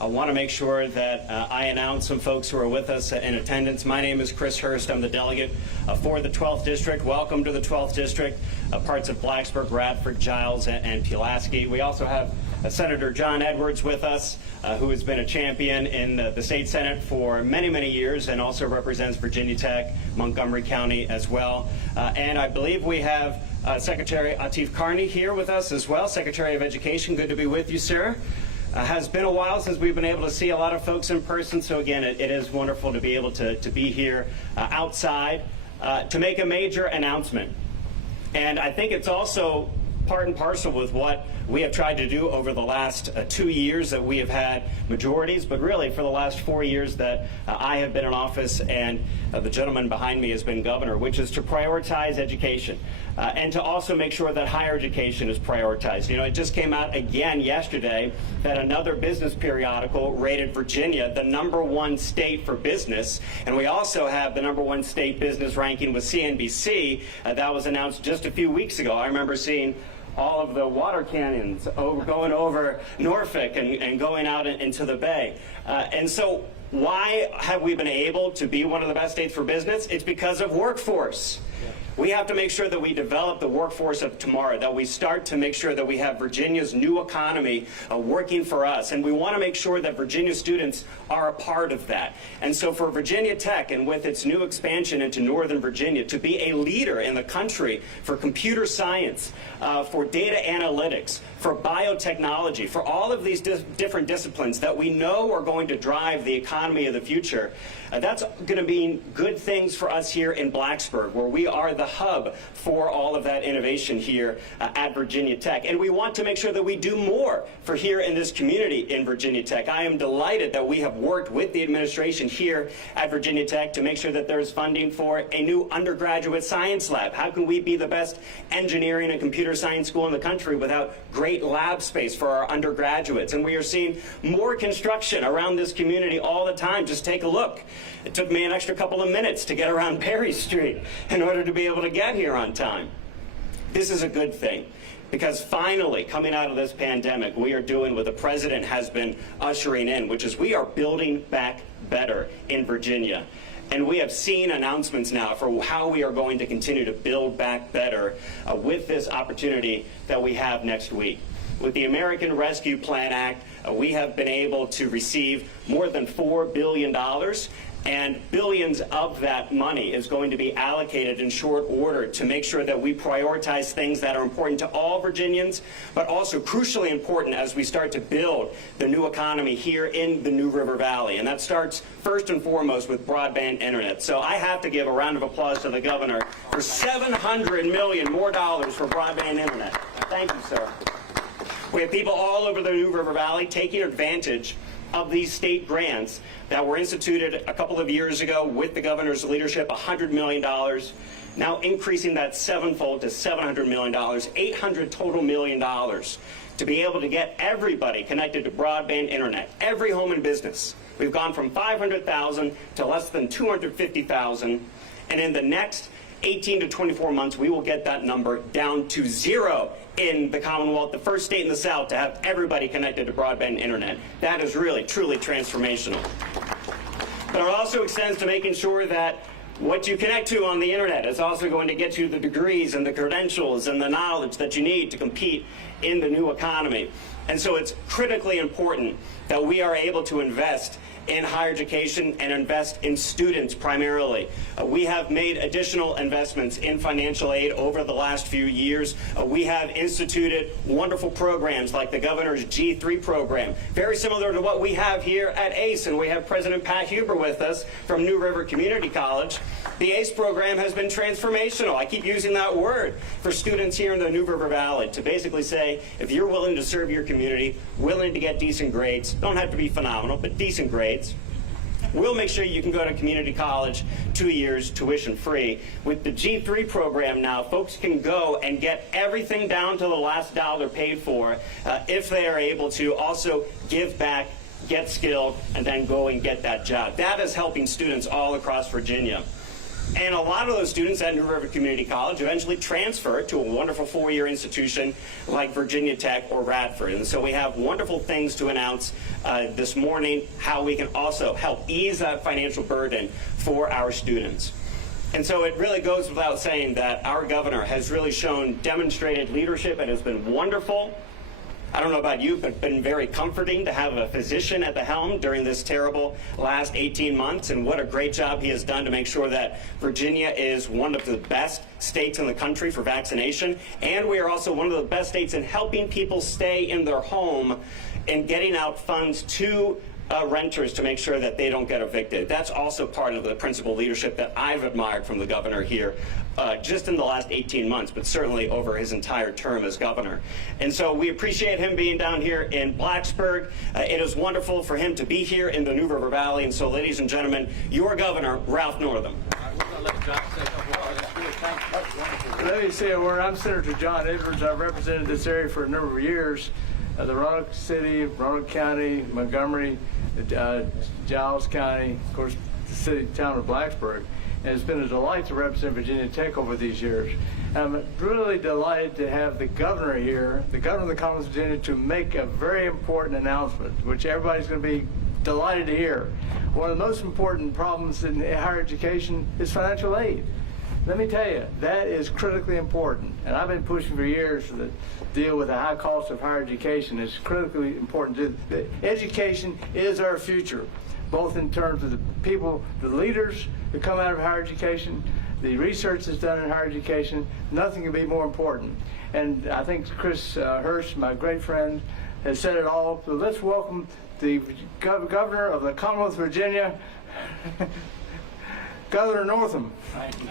I want to make sure that I announce some folks who are with us in attendance. My name is Chris Hurst. I'm the delegate for the 12th District. Welcome to the 12th District, parts of Blacksburg, Radford, Giles, and Pulaski. We also have Senator John Edwards with us, who has been a champion in the state Senate for many, many years and also represents Virginia Tech, Montgomery County as well. And I believe we have Secretary Atif Carney here with us as well, Secretary of Education. Good to be with you, sir. Has been a while since we've been able to see a lot of folks in person, so again, it is wonderful to be able to be here outside to make a major announcement. And I think it's also part and parcel with what we have tried to do over the last 2 years that we have had majorities, but really for the last 4 years that I have been in office and the gentleman behind me has been governor, which is to prioritize education and to also make sure that higher education is prioritized. You know, it just came out again yesterday that another business periodical rated Virginia the #1 state for business, and we also have the #1 state business ranking with CNBC. That was announced just a few weeks ago. I remember seeing all of the water cannons going over Norfolk and going out into the bay. And so why have we been able to be one of the best states for business? It's because of workforce. We have to make sure that we develop the workforce of tomorrow, that we start to make sure that we have Virginia's new economy working for us. And we want to make sure that Virginia students are a part of that. And so for Virginia Tech, and with its new expansion into Northern Virginia, to be a leader in the country for computer science, for data analytics, for biotechnology, for all of these different disciplines that we know are going to drive the economy of the future, that's going to mean good things for us here in Blacksburg, where we are the hub for all of that innovation here at Virginia Tech. And we want to make sure that we do more for here in this community in Virginia Tech. I am delighted that we have worked with the administration here at Virginia Tech to make sure that there's funding for a new undergraduate science lab. How can we be the best engineering and computer science school in the country without great lab space for our undergraduates? And we are seeing more construction around this community all the time. Just take a look. It took me an extra couple of minutes to get around Perry Street in order to be able to get here on time. This is a good thing, because finally, coming out of this pandemic, we are doing what the president has been ushering in, which is we are building back better in Virginia. And we have seen announcements now for how we are going to continue to build back better with this opportunity that we have next week. With the American Rescue Plan Act, we have been able to receive more than $4 billion, and billions of that money is going to be allocated in short order to make sure that we prioritize things that are important to all Virginians, but also crucially important as we start to build the new economy here in the New River Valley. And that starts first and foremost with broadband internet. So I have to give a round of applause to the governor for $700 million more for broadband internet. Thank you, sir. We have people all over the New River Valley taking advantage of these state grants that were instituted a couple of years ago with the governor's leadership, $100 million, now increasing that sevenfold to $700 million, $800 total million, to be able to get everybody connected to broadband internet, every home and business. We've gone from 500,000 to less than 250,000, and in the next 18 to 24 months, we will get that number down to 0 in the Commonwealth, the first state in the South to have everybody connected to broadband internet. That is really, truly transformational. But it also extends to making sure that what you connect to on the internet is also going to get you the degrees and the credentials and the knowledge that you need to compete in the new economy. And so it's critically important that we are able to invest in higher education and invest in students primarily. We have made additional investments in financial aid over the last few years. We have instituted wonderful programs like the governor's G3 program, very similar to what we have here at ACE, and we have President Pat Huber with us from New River Community College. The ACE program has been transformational. I keep using that word for students here in the New River Valley to basically say, if you're willing to serve your community, willing to get decent grades, don't have to be phenomenal, but decent grades, we'll make sure you can go to community college 2 years tuition free. With the G3 program now, folks can go and get everything down to the last dollar paid for if they are able to also give back, get skilled, and then go and get that job. That is helping students all across Virginia. And a lot of those students at New River Community College eventually transfer to a wonderful four-year institution like Virginia Tech or Radford. And so we have wonderful things to announce this morning, how we can also help ease that financial burden for our students. And so it really goes without saying that our governor has really demonstrated leadership. It has been wonderful. I don't know about you, but it's been very comforting to have a physician at the helm during this terrible last 18 months, and what a great job he has done to make sure that Virginia is one of the best states in the country for vaccination, and we are also one of the best states in helping people stay in their home and getting out funds to renters to make sure that they don't get evicted. That's also part of the principal leadership that I've admired from the governor here just in the last 18 months, but certainly over his entire term as governor. And so we appreciate him being down here in Blacksburg. It is wonderful for him to be here in the New River Valley. And so, ladies and gentlemen, your governor, Ralph Northam. Let me say a word. I'm Senator John Edwards. I've represented this area for a number of years. The Roanoke City, Roanoke County, Montgomery, Giles County, of course, the town of Blacksburg. And it's been a delight to represent Virginia Tech over these years. I'm really delighted to have the governor here, the governor of the Commonwealth of Virginia, to make a very important announcement, which everybody's going to be delighted to hear. One of the most important problems in higher education is financial aid. Let me tell you, that is critically important. And I've been pushing for years to deal with the high cost of higher education. It's critically important. Education is our future, both in terms of the people, the leaders that come out of higher education, the research that's done in higher education. Nothing can be more important. And I think Chris Hurst, my great friend, has said it all. So let's welcome the governor of the Commonwealth of Virginia, Governor Northam. Thank you.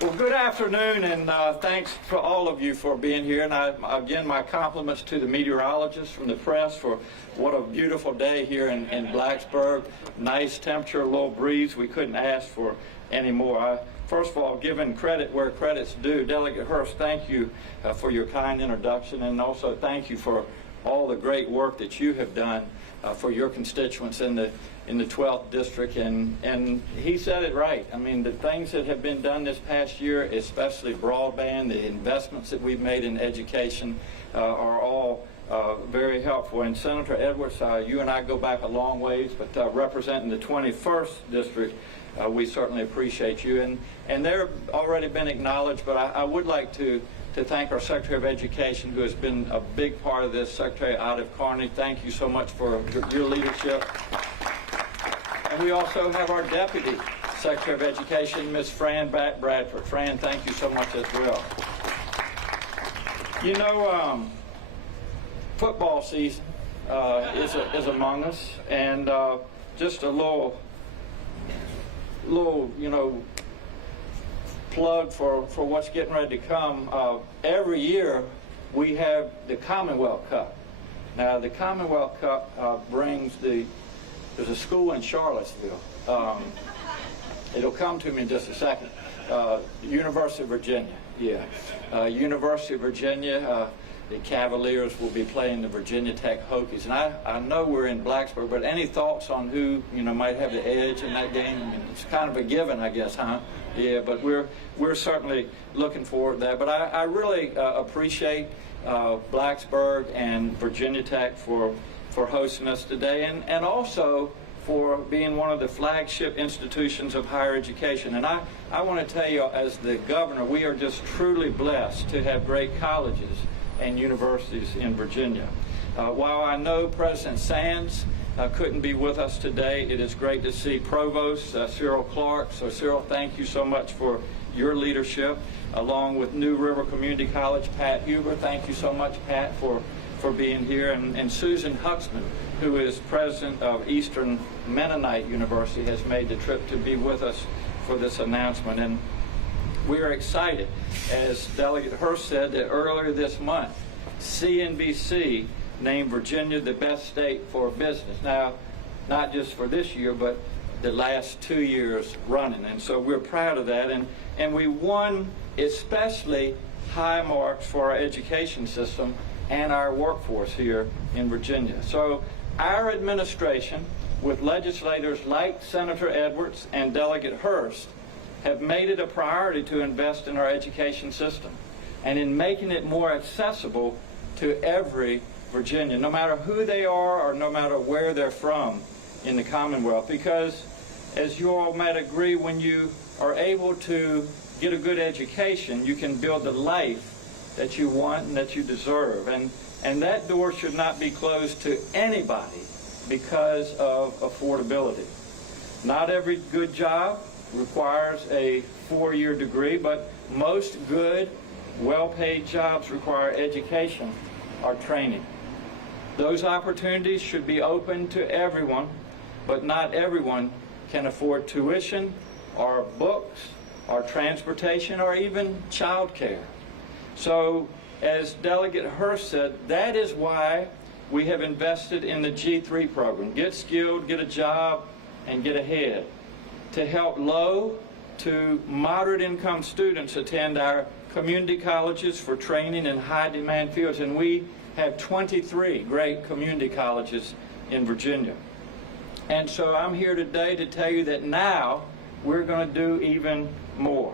Well, good afternoon, and thanks for all of you for being here. And again, my compliments to the meteorologists from the press for what a beautiful day here in Blacksburg. Nice temperature, a little breeze. We couldn't ask for any more. First of all, giving credit where credit's due, Delegate Hurst, thank you for your kind introduction, and also thank you for all the great work that you have done for your constituents in the 12th district, and he said it right. I mean, the things that have been done this past year, especially broadband, the investments that we've made in education are all very helpful. And Senator Edwards, you and I go back a long ways, but representing the 21st district, we certainly appreciate you. And they've already been acknowledged, but I would like to thank our Secretary of Education, who has been a big part of this, Secretary Olive Carney. Thank you so much for your leadership. And we also have our Deputy Secretary of Education, Ms. Fran Bradford. Fran, thank you so much as well. You know, football season is among us, and just a little, you know, plug for what's getting ready to come. Every year we have the Commonwealth Cup. Now the Commonwealth Cup brings there's a school in Charlottesville. It'll come to me in just a second. University of Virginia, yeah. University of Virginia, the Cavaliers will be playing the Virginia Tech Hokies. And I know we're in Blacksburg, but any thoughts on who, you know, might have the edge in that game? I mean, it's kind of a given, I guess, huh? Yeah, but we're certainly looking forward to that. But I really appreciate Blacksburg and Virginia Tech for hosting us today, and also for being one of the flagship institutions of higher education. And I want to tell you, as the governor, we are just truly blessed to have great colleges and universities in Virginia. While I know President Sands couldn't be with us today, it is great to see Provost Cyril Clark. So Cyril, thank you so much for your leadership, along with New River Community College, Pat Huber. Thank you so much, Pat, for being here, and Susan Huxman, who is president of Eastern Mennonite University, has made the trip to be with us for this announcement. And we are excited, as Delegate Hurst said, that earlier this month, CNBC named Virginia the best state for business. Now, not just for this year, but the last 2 years running. And so we're proud of that. And we won especially high marks for our education system and our workforce here in Virginia. So our administration, with legislators like Senator Edwards and Delegate Hurst, have made it a priority to invest in our education system and in making it more accessible to every Virginian, no matter who they are or no matter where they're from in the Commonwealth. Because, as you all might agree, when you are able to get a good education, you can build the life that you want and that you deserve. And that door should not be closed to anybody because of affordability. Not every good job requires a 4-year degree, but most good, well-paid jobs require education or training. Those opportunities should be open to everyone, but not everyone can afford tuition or books or transportation or even child care. So, as Delegate Hurst said, that is why we have invested in the G3 program, Get Skilled, Get a Job, and Get Ahead, to help low to moderate income students attend our community colleges for training in high demand fields. And we have 23 great community colleges in Virginia. And so I'm here today to tell you that now we're going to do even more.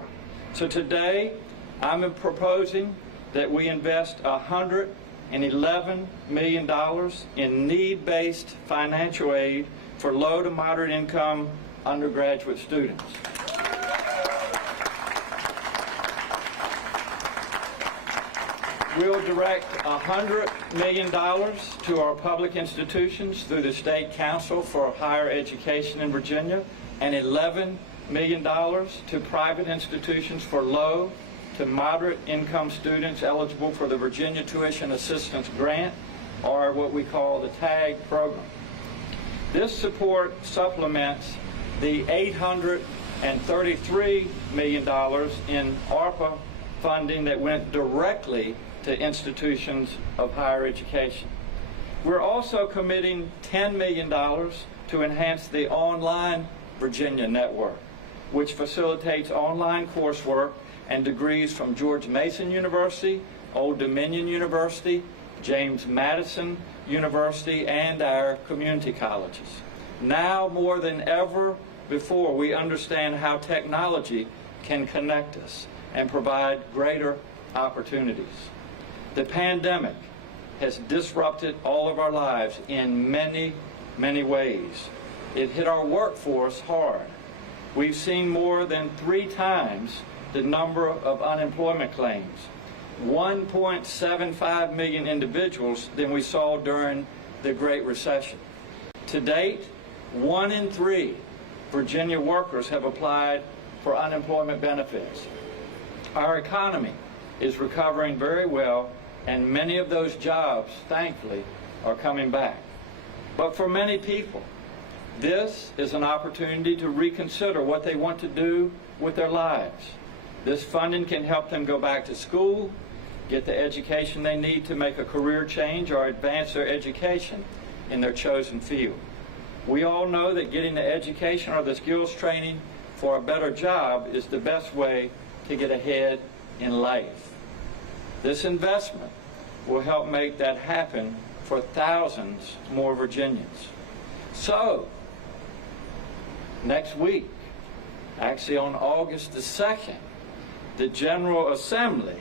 So today I'm proposing that we invest $111 million in need-based financial aid for low to moderate income undergraduate students. We'll direct $100 million to our public institutions through the State Council for Higher Education in Virginia, and $11 million to private institutions for low to moderate income students eligible for the Virginia Tuition Assistance Grant, or what we call the TAG program. This support supplements the $833 million in ARPA funding that went directly to institutions of higher education. We're also committing $10 million to enhance the Online Virginia Network, which facilitates online coursework and degrees from George Mason University, Old Dominion University, James Madison University, and our community colleges. Now more than ever before, we understand how technology can connect us and provide greater opportunities. The pandemic has disrupted all of our lives in many, many ways. It hit our workforce hard. We've seen more than 3 times the number of unemployment claims, 1.75 million individuals than we saw during the Great Recession. To date, 1 in 3 Virginia workers have applied for unemployment benefits. Our economy is recovering very well, and many of those jobs, thankfully, are coming back. But for many people, this is an opportunity to reconsider what they want to do with their lives. This funding can help them go back to school, get the education they need to make a career change, or advance their education in their chosen field. We all know that getting the education or the skills training for a better job is the best way to get ahead in life. This investment will help make that happen for thousands more Virginians. So, next week, actually on August the 2nd, the General Assembly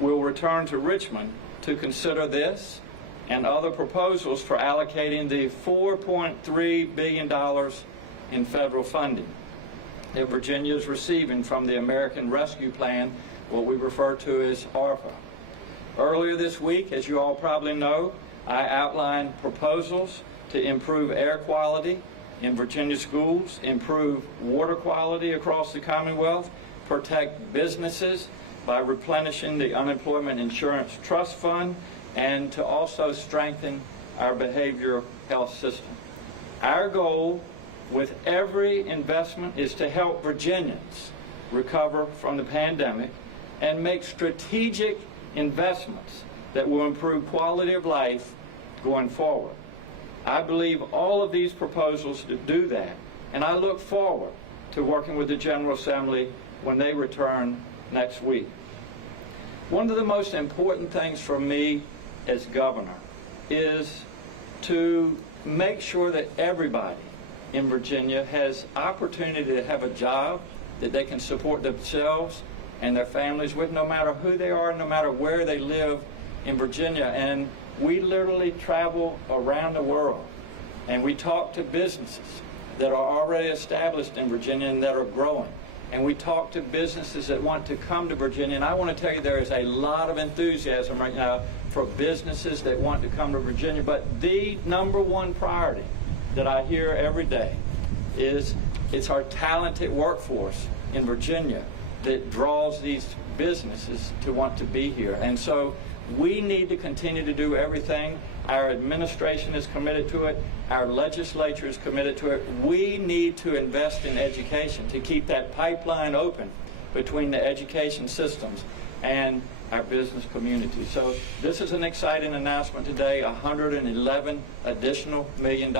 will return to Richmond to consider this and other proposals for allocating the $4.3 billion in federal funding that Virginia is receiving from the American Rescue Plan, what we refer to as ARPA. Earlier this week, as you all probably know, I outlined proposals to improve air quality in Virginia schools, improve water quality across the Commonwealth, protect businesses by replenishing the Unemployment Insurance Trust Fund, and to also strengthen our behavioral health system. Our goal with every investment is to help Virginians recover from the pandemic and make strategic investments that will improve quality of life going forward. I believe all of these proposals to do that, and I look forward to working with the General Assembly when they return next week. One of the most important things for me as governor is to make sure that everybody in Virginia has opportunity to have a job that they can support themselves and their families with, no matter who they are, no matter where they live in Virginia. And we literally travel around the world and we talk to businesses that are already established in Virginia and that are growing. And we talk to businesses that want to come to Virginia. And I want to tell you, there is a lot of enthusiasm right now for businesses that want to come to Virginia. But the #1 priority that I hear every day is it's our talented workforce in Virginia that draws these businesses to want to be here. And so we need to continue to do everything. Our administration is committed to it. Our legislature is committed to it. We need to invest in education to keep that pipeline open between the education systems and our business community. So this is an exciting announcement today, $111 additional million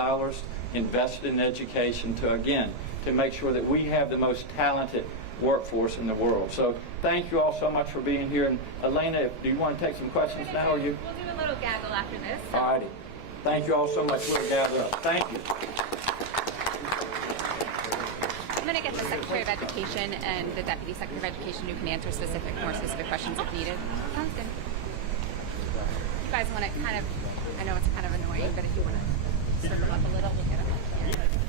invested in education to, again, to make sure that we have the most talented workforce in the world. So thank you all so much for being here. And Elena, do you want to take some questions now? Or you? We'll do a little gaggle after this. So. All righty. Thank you all so much. We'll gather up. Thank you. I'm going to get the Secretary of Education and the Deputy Secretary of Education who can answer more specific questions if needed. Sounds good. You guys want to kind of, I know it's kind of annoying, but if you want to circle up a little, we'll get them up here.